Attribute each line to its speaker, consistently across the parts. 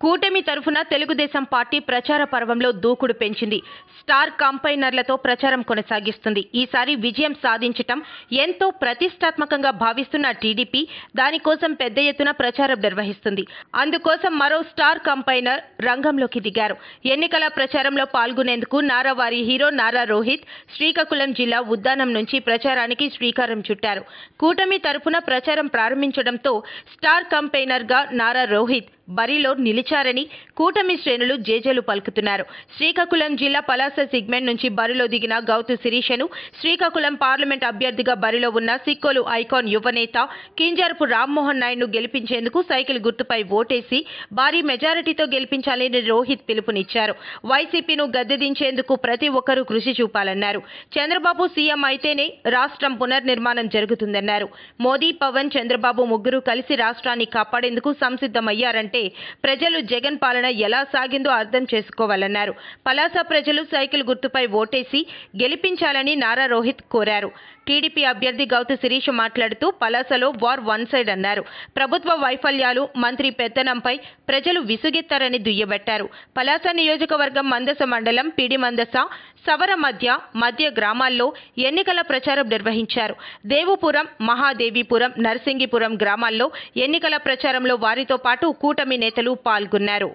Speaker 1: కూటమి తరఫున తెలుగుదేశం పార్టీ ప్రచార పర్వంలో దూకుడు పెంచింది. స్టార్ కంపైనర్లతో ప్రచారం కొనసాగిస్తుంది. ఈసారి విజయం సాధించటం ఎంతో ప్రతిష్టాత్మకంగా భావిస్తున్న టీడీపీ దానికోసం పెద్ద ఎత్తున ప్రచారం నిర్వహిస్తుంది. అందుకోసం మరో స్టార్ కంపైనర్ రంగంలోకి దిగారు. ఎన్నికల ప్రచారంలో పాల్గొనేందుకు నారావారి హీరో నారా రోహిత్ శ్రీకాకుళం జిల్లా ఉద్దానం నుంచి ప్రచారానికి శ్రీకారం చుట్టారు. కూటమి తరఫున ప్రచారం ప్రారంభించడంతో స్టార్ కంపైనర్గా నారా రోహిత్ బరిలో నిలిచారని కూటమి శ్రేణులు జేజేలు పలుకుతున్నారు. శ్రీకాకుళం జిల్లా పలాస సిగ్మెంట్ నుంచి బరిలో దిగిన గౌతు శిరీషను శ్రీకాకుళం పార్లమెంట్ అభ్యర్థిగా బరిలో ఉన్న సిక్కోలు ఐకాన్ యువనేత కింజారపు రామ్మోహన్ నాయుడును గెలిపించేందుకు సైకిల్ గుర్తుపై ఓటేసి భారీ మెజారిటీతో గెలిపించాలని రోహిత్ పిలుపునిచ్చారు. వైసీపీను గద్దెదించేందుకు ప్రతి ఒక్కరూ కృషి చూపాలన్నారు. చంద్రబాబు సీఎం అయితేనే రాష్ట్రం పునర్నిర్మాణం జరుగుతుందన్నారు. మోదీ పవన్ చంద్రబాబు ముగ్గురు కలిసి రాష్ట్రాన్ని కాపాడేందుకు సంసిద్ధమయ్యారంటే ప్రజలు జగన్ పాలన ఎలా సాగిందో అర్థం చేసుకోవాలన్నారు. పలాస ప్రజలు సైకిల్ గుర్తుపై ఓటేసి గెలిపించాలని నారా రోహిత్ కోరారు. టీడీపీ అభ్యర్థి గౌతు శిరీష్ మాట్లాడుతూ పలాసలో వార్ వన్ సైడ్ అన్నారు. ప్రభుత్వ వైఫల్యాలు మంత్రి పెత్తనంపై ప్రజలు విసుగెత్తారని దుయ్యబట్టారు. పలాస నియోజకవర్గం మందస మండలం పిడి మందస సవర మధ్య మధ్య గ్రామాల్లో ఎన్నికల ప్రచారం నిర్వహించారు. దేవుపురం మహాదేవీపురం నర్సింగిపురం గ్రామాల్లో ఎన్నికల ప్రచారంలో వారితో పాటు కూటమి నేతలు పాల్గొన్నారు.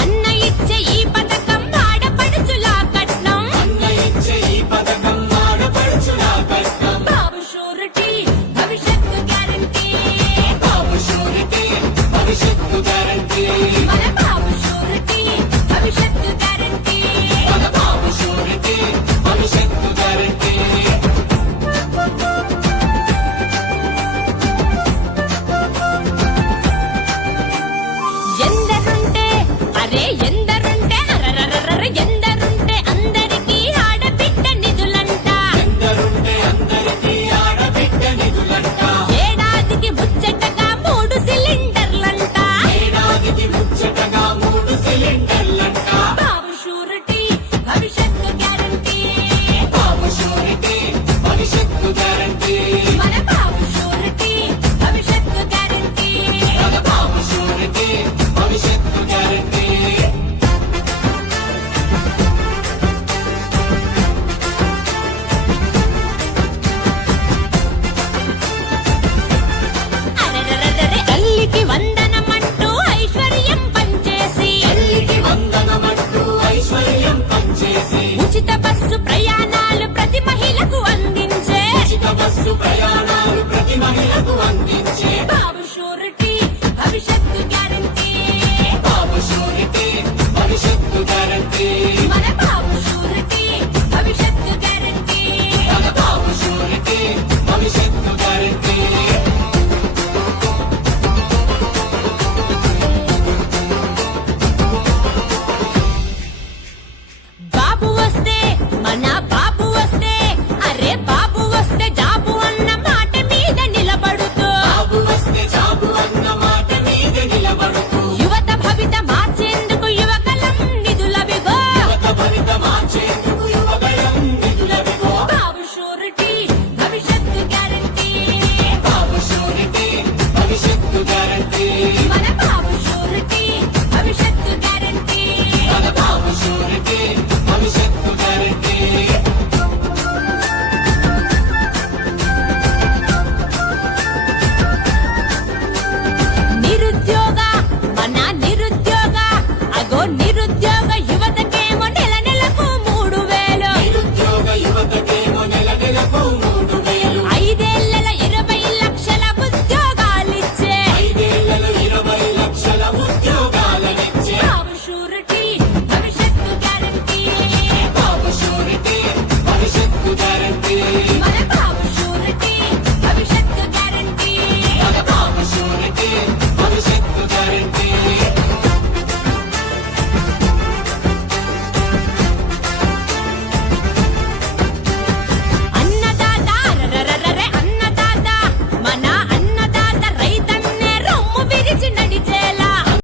Speaker 2: అన్న ఇచ్చే ఈ పథకం ఆడపడుచులా కట్నం. బాబు షూరిటీ భవిష్యత్తు గ్యారంటీ. మన బాబు